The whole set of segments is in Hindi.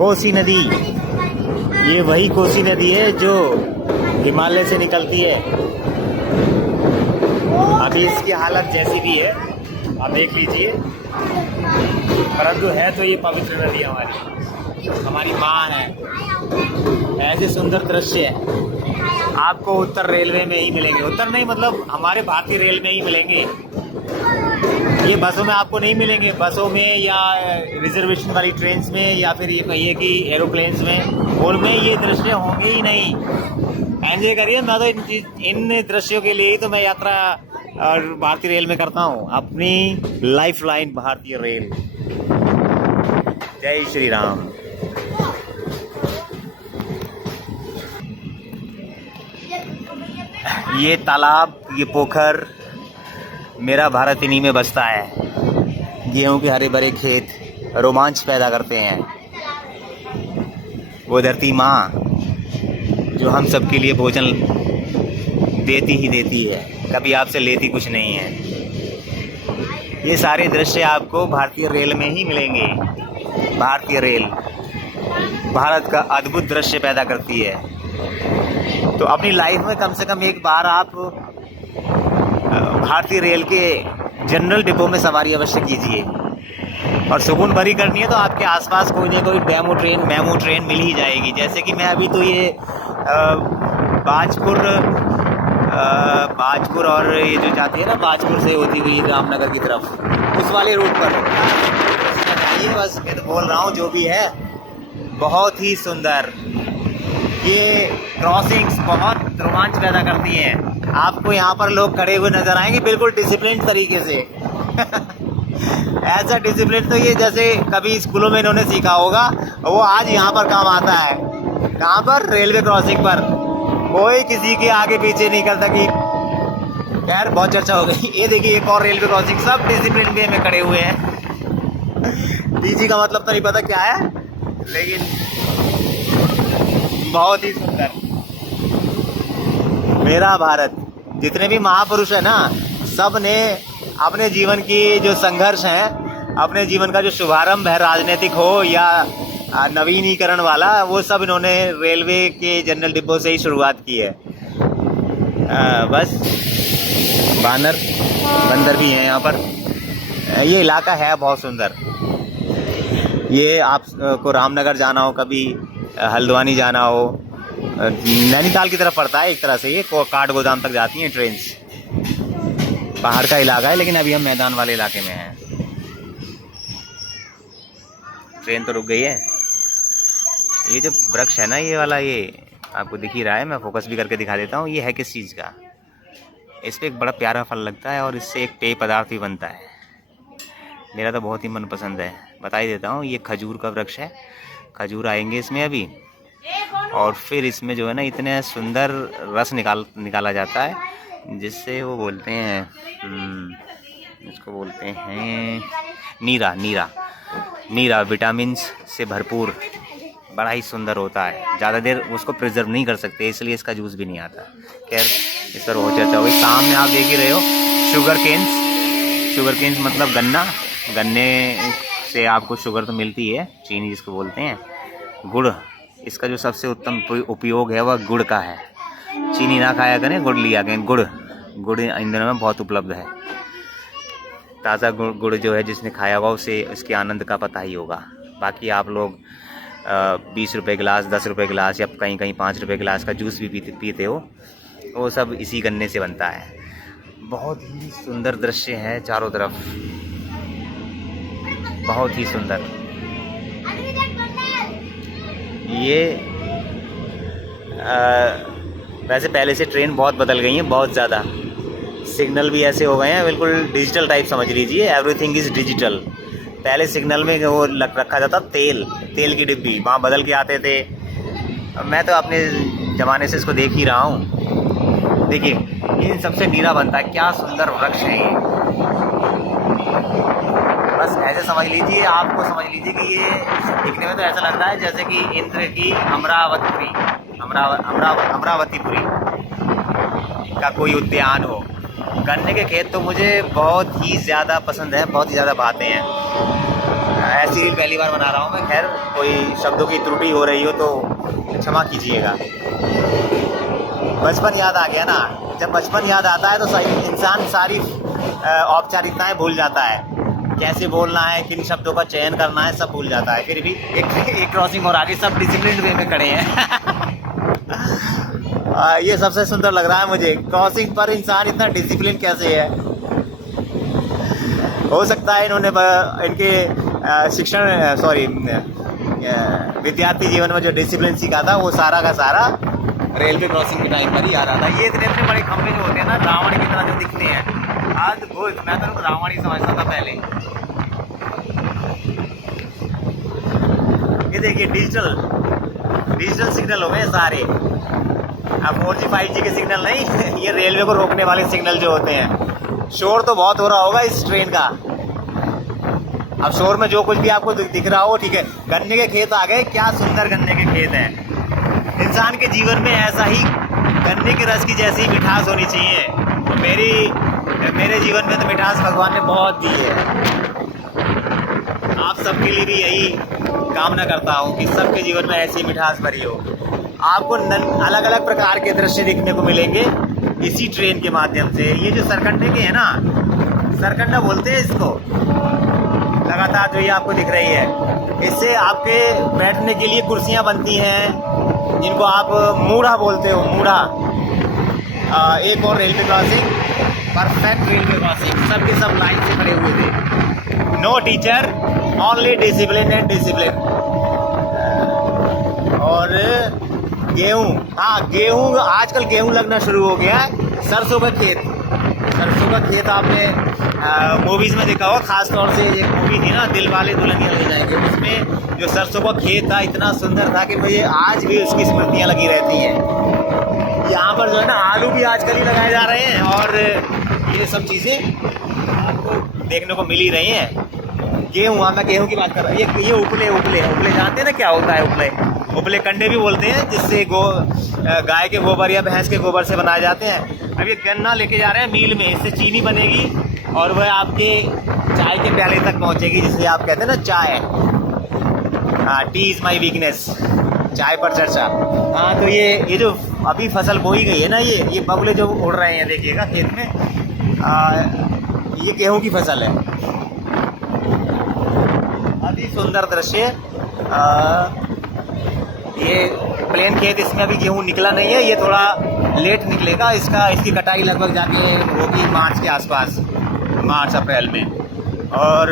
कोसी नदी, ये वही कोसी नदी है जो हिमालय से निकलती है। अभी इसकी हालत जैसी भी है आप देख लीजिए, परंतु है तो ये पवित्र नदी हमारी माँ है। ऐसे सुंदर दृश्य आपको उत्तर रेलवे में ही मिलेंगे। उत्तर नहीं मतलब हमारे भारतीय रेल में ही मिलेंगे। ये बसों में आपको नहीं मिलेंगे। बसों में या रिजर्वेशन वाली ट्रेन में या फिर ये कहिए कि एरोप्लेन्स में, उनमें ये दृश्य होंगे ही नहीं। एंजॉय करिए। मैं तो इन दृश्यों के लिए ही तो मैं यात्रा और भारतीय रेल में करता हूँ। अपनी लाइफ लाइन भारतीय रेल। जय श्री राम। ये तालाब, ये पोखर, मेरा भारत इन्हीं में बसता है। गेहूं के हरे भरे खेत रोमांच पैदा करते हैं। वो धरती माँ जो हम सब के लिए भोजन देती ही देती है, कभी आपसे लेती कुछ नहीं है। ये सारे दृश्य आपको भारतीय रेल में ही मिलेंगे। भारतीय रेल भारत का अद्भुत दृश्य पैदा करती है। तो अपनी लाइफ में कम से कम एक बार आप भारतीय रेल के जनरल डिपो में सवारी अवश्य कीजिए। और सुकून भरी करनी है तो आपके आसपास कोई ना कोई मेमू ट्रेन मिल ही जाएगी। जैसे कि मैं अभी तो ये बाजपुर और ये जो जाती है ना, बाजपुर से होती हुई रामनगर की तरफ, उस वाले रूट पर बस मैं तो बोल रहा हूँ। जो भी है बहुत ही सुंदर। ये क्रॉसिंग्स बहुत रोमांच पैदा करती हैं। आपको यहाँ पर लोग खड़े हुए नजर आएंगे बिल्कुल डिसिप्लिन तरीके से। ऐसा डिसिप्लिन तो ये जैसे कभी स्कूलों में इन्होंने सीखा होगा, वो आज यहाँ पर काम आता है। कहाँ पर? रेलवे क्रॉसिंग पर। कोई किसी के आगे पीछे नहीं करता कि यार बहुत चर्चा हो गई। ये देखिए एक और रेलवे क्रॉसिंग, सब डिसिप्लिन वे में खड़े हुए हैं। डीजी का मतलब तो नहीं पता क्या है, लेकिन बहुत ही सुंदर। मेरा भारत। जितने भी महापुरुष है ना, सब ने अपने जीवन की जो संघर्ष है, अपने जीवन का जो शुभारंभ है, राजनीतिक हो या नवीनीकरण वाला, वो सब इन्होंने रेलवे के जनरल डिब्बों से ही शुरुआत की है। बस बंदर भी हैं यहाँ पर। ये इलाका है बहुत सुंदर। ये आपको रामनगर जाना हो, कभी हल्द्वानी जाना हो, नैनीताल की तरफ पड़ता है एक तरह से। ये काठ गोदाम तक जाती हैं ट्रेन्स। पहाड़ का इलाका है, लेकिन अभी हम मैदान वाले इलाके में हैं। ट्रेन तो रुक गई है। ये जो वृक्ष है ना, ये वाला, ये आपको दिख ही रहा है। मैं फोकस भी करके दिखा देता हूँ। ये है किस चीज़ का? इस पर एक बड़ा प्यारा फल लगता है और इससे एक पेय पदार्थ भी बनता है। मेरा तो बहुत ही मनपसंद है। बता ही देता हूँ, ये खजूर का वृक्ष है। खजूर आएंगे इसमें अभी, और फिर इसमें जो है ना, इतने सुंदर रस निकाला जाता है, जिससे वो बोलते हैं, इसको बोलते हैं नीरा। विटामिन से भरपूर, बड़ा ही सुंदर होता है। ज़्यादा देर उसको प्रिजर्व नहीं कर सकते, इसलिए इसका जूस भी नहीं आता। खैर, इस पर बहुत चर्चा होगी। सामने आप देख ही रहे हो शुगर केन्स मतलब गन्ने से आपको शुगर तो मिलती है, चीनी जिसको बोलते हैं। गुड़, इसका जो सबसे उत्तम उपयोग है वह गुड़ का है। चीनी ना खाया करें, गुड़ लिया करें। गुड़ इन दिनों में बहुत उपलब्ध है। ताज़ा गुड़ जो है, जिसने खाया हुआ उसे इसके आनंद का पता ही होगा। बाकी आप लोग 20 रुपये गिलास, 10 रुपये गिलास या कहीं 5 रुपये गिलास का जूस भी पीते हो, वो सब इसी गन्ने से बनता है। बहुत ही सुंदर दृश्य है चारों तरफ, बहुत ही सुंदर। ये वैसे पहले से ट्रेन बहुत बदल गई हैं, बहुत ज़्यादा। सिग्नल भी ऐसे हो गए हैं, बिल्कुल डिजिटल टाइप समझ लीजिए। Everything is digital. पहले सिग्नल में वो रखा जाता तेल की डिब्बी, वहाँ बदल के आते थे। मैं तो अपने ज़माने से इसको देख ही रहा हूँ। देखिए, इन सबसे नीरा बनता है। क्या सुंदर वृक्ष है ये। बस ऐसे समझ लीजिए, आपको समझ लीजिए कि ये दिखने में तो ऐसा लगता है जैसे कि इंद्र की अमरावतीपुरी का कोई उद्यान हो। गन्ने के खेत तो मुझे बहुत ही ज़्यादा पसंद है, बहुत ही ज़्यादा भाते हैं। ऐसी रील पहली बार बना रहा हूँ मैं। खैर कोई शब्दों की त्रुटि हो रही हो तो क्षमा कीजिएगा। बचपन याद आ गया ना। जब बचपन याद आता है तो इंसान सारी औपचारिकताएं भूल जाता है, कैसे बोलना है, किन शब्दों का चयन करना है, सब भूल जाता है। फिर भी एक क्रॉसिंग और आगे सब डिसिप्लिन वे में खड़े हैं। ये सबसे सुंदर लग रहा है मुझे, क्रॉसिंग पर इंसान इतना डिसिप्लिन कैसे है। हो सकता है इन्होंने इनके विद्यार्थी जीवन में जो डिसिप्लिन सीखा था वो सारा का सारा रेलवे क्रॉसिंग के टाइम पर ही आ रहा था। ये इतने इतने बड़े खंभे जो होते हैं ना, रावण की तरह जो दिखते हैं, अद्भुत। मैं तो रावण ही समझता था पहले। ये देखिए डिजिटल सिग्नल हो गए सारे। अब 4G 5G के सिग्नल नहीं, ये रेलवे को रोकने वाले सिग्नल जो होते हैं। शोर तो बहुत हो रहा होगा इस ट्रेन का। अब शोर में जो कुछ भी आपको दिख रहा हो, ठीक है। गन्ने के खेत आ गए, क्या सुंदर गन्ने के खेत हैं। इंसान के जीवन में ऐसा ही गन्ने के रस की जैसी मिठास होनी चाहिए। मेरे जीवन में तो मिठास भगवान ने बहुत दी है। आप सबके लिए भी यही कामना करता हूँ कि सबके जीवन में ऐसी मिठास भरी हो। आपको अलग अलग प्रकार के दृश्य देखने को मिलेंगे इसी ट्रेन के माध्यम से। ये जो सरकंडे के है ना, सरकंडा बोलते हैं इसको, लगातार जो ये आपको दिख रही है, इससे आपके बैठने के लिए कुर्सियाँ बनती हैं, जिनको आप मूढ़ा बोलते हो, मूढ़ा। एक और railway crossing, perfect railway crossing, सबके सब लाइन से खड़े हुए थे। No teacher, only discipline and discipline. और गेहूँ, हाँ गेहूँ, आजकल गेहूँ लगना शुरू हो गया है। सरसों का खेत आपने मूवीज़ में देखा होगा। खास तौर से एक मूवी थी ना, दिल वाले दुल्हनिया ले जाएंगे, उसमें जो सरसों का खेत था इतना सुंदर था कि मुझे आज भी उसकी स्मृतियाँ लगी रहती हैं। यहाँ पर जो है ना आलू भी आजकल ही लगाए जा रहे हैं, और ये सब चीज़ें आपको देखने को मिल ही रही हैं। गेहूँ, हाँ मैं गेहूँ की बात कर रहा हूँ। ये उपले जानते हैं ना क्या होता है? उपले कंडे भी बोलते हैं, जिससे गाय के गोबर या भैंस के गोबर से बनाए जाते हैं। अब ये गन्ना लेके जा रहे हैं मील में, इससे चीनी बनेगी और वह आपके चाय के प्याले तक पहुंचेगी, जिसे आप कहते हैं ना चाय। हाँ, टी इज़ माई वीकनेस, चाय पर चर्चा। हाँ, तो ये जो अभी फसल बोई गई है ना, ये बगुले जो उड़ रहे हैं देखिएगा खेत में, ये गेहूँ की फसल है। अति सुंदर दृश्य। ये प्लेन खेत, इसमें अभी गेहूँ निकला नहीं है, ये थोड़ा लेट निकलेगा। इसकी कटाई लगभग जाके होगी मार्च के आसपास, मार्च अप्रैल में। और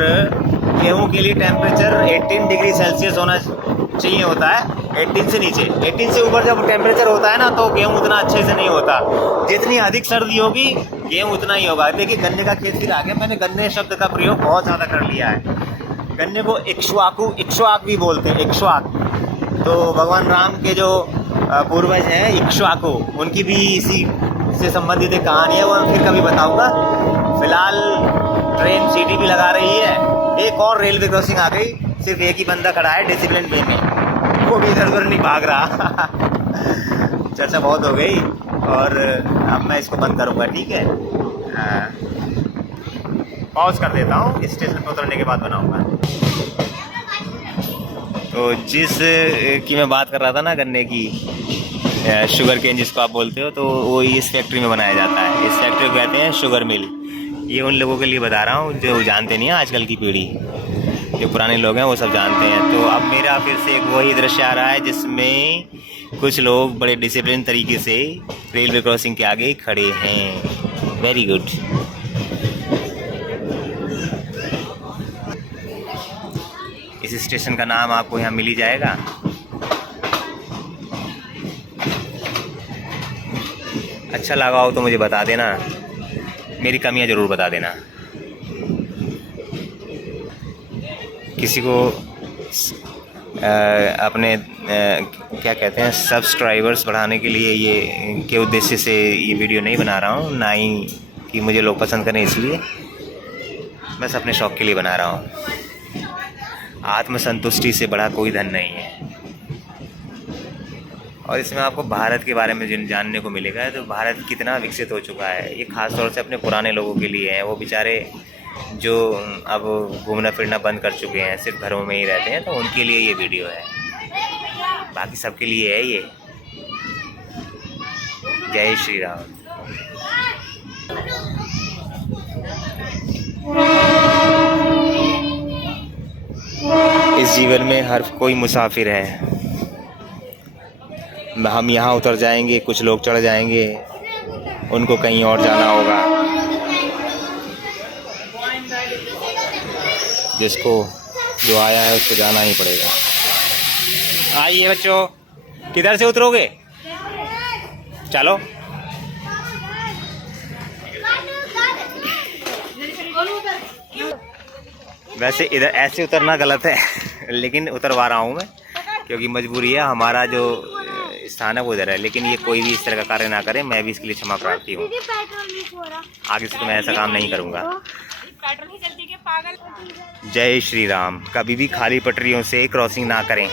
गेहूँ के लिए टेम्परेचर 18 डिग्री सेल्सियस होना चाहिए होता है, 18 से नीचे। 18 से ऊपर जब टेम्परेचर होता है ना, तो गेहूँ उतना अच्छे से नहीं होता। जितनी अधिक सर्दी होगी गेहूँ उतना ही होगा। देखिए गन्ने का खेत फिर आ गया। मैंने गन्ने शब्द का प्रयोग बहुत ज़्यादा कर लिया है। गन्ने को इक्ष्वाकु भी बोलते हैं, इक्ष्वाक। तो भगवान राम के जो पूर्वज हैं इक्ष्वाकु, उनकी भी इसी से संबंधित एक कहानी है, वो मैं फिर कभी बताऊंगा। फिलहाल ट्रेन सीटी भी लगा रही है। एक और रेलवे क्रॉसिंग आ गई, सिर्फ एक ही बंदा खड़ा है डिसिप्लिन वे में, वो भी इधर उधर नहीं भाग रहा। चर्चा बहुत हो गई और अब मैं इसको बंद करूंगा, ठीक है। पॉज कर देता हूँ, स्टेशन पर उतरने के बाद बनाऊंगा। तो जिस की मैं बात कर रहा था ना, गन्ने की, शुगर केन जिसको आप बोलते हो, तो वो इस फैक्ट्री में बनाया जाता है। इस फैक्ट्री को कहते हैं शुगर मिल। ये उन लोगों के लिए बता रहा हूँ जो जानते नहीं हैं, आजकल की पीढ़ी, जो पुराने लोग हैं वो सब जानते हैं। तो अब मेरा फिर से एक वही दृश्य आ रहा है जिसमें कुछ लोग बड़े डिसिप्लिन तरीके से रेलवे क्रॉसिंग के आगे खड़े हैं। Very good. इस स्टेशन का नाम आपको यहाँ मिल ही जाएगा। अच्छा लगा हो तो मुझे बता देना, मेरी कमियाँ ज़रूर बता देना। किसी को अपने क्या कहते हैं सब्सक्राइबर्स बढ़ाने के लिए ये के उद्देश्य से ये वीडियो नहीं बना रहा हूँ, ना ही कि मुझे लोग पसंद करें इसलिए, बस अपने शौक़ के लिए बना रहा हूँ। आत्मसंतुष्टि से बड़ा कोई धन नहीं है। और इसमें आपको भारत के बारे में जानने को मिलेगा, तो भारत कितना विकसित हो चुका है। ये ख़ास तौर से अपने पुराने लोगों के लिए है। वो बेचारे जो अब घूमना फिरना बंद कर चुके हैं, सिर्फ घरों में ही रहते हैं, तो उनके लिए ये वीडियो है। बाकी सबके लिए है ये। जय श्री राम। इस जीवन में हर कोई मुसाफिर है। हम यहाँ उतर जाएंगे, कुछ लोग चढ़ जाएंगे, उनको कहीं और जाना होगा। जिसको जो आया है उसको जाना ही पड़ेगा। आइए बच्चों, किधर से उतरोगे? चलो। वैसे इधर ऐसे उतरना गलत है लेकिन उतरवा रहा हूँ मैं, क्योंकि मजबूरी है। हमारा जो स्थान है वो इधर है, लेकिन ये कोई भी इस तरह का कार्य ना करे, मैं भी इसके लिए क्षमा प्रार्थी हूँ। आगे से तो मैं ऐसा काम नहीं करूँगा। जय श्री राम। कभी भी खाली पटरियों से क्रॉसिंग ना करें,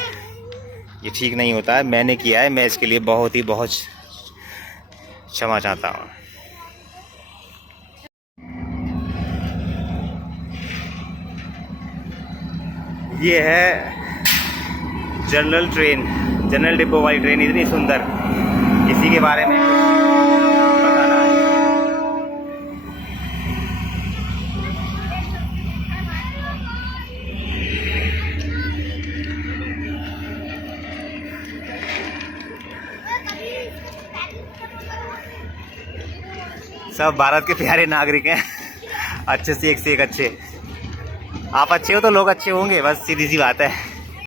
ये ठीक नहीं होता है। मैंने किया है, मैं इसके लिए बहुत क्षमा चाहता हूँ। ये है जनरल ट्रेन, जनरल डिब्बों वाली ट्रेन, इतनी सुंदर। इसी के बारे में बताना है। सब भारत के प्यारे नागरिक हैं अच्छे से एक अच्छे। आप अच्छे हो तो लोग अच्छे होंगे, बस सीधी सी बात है।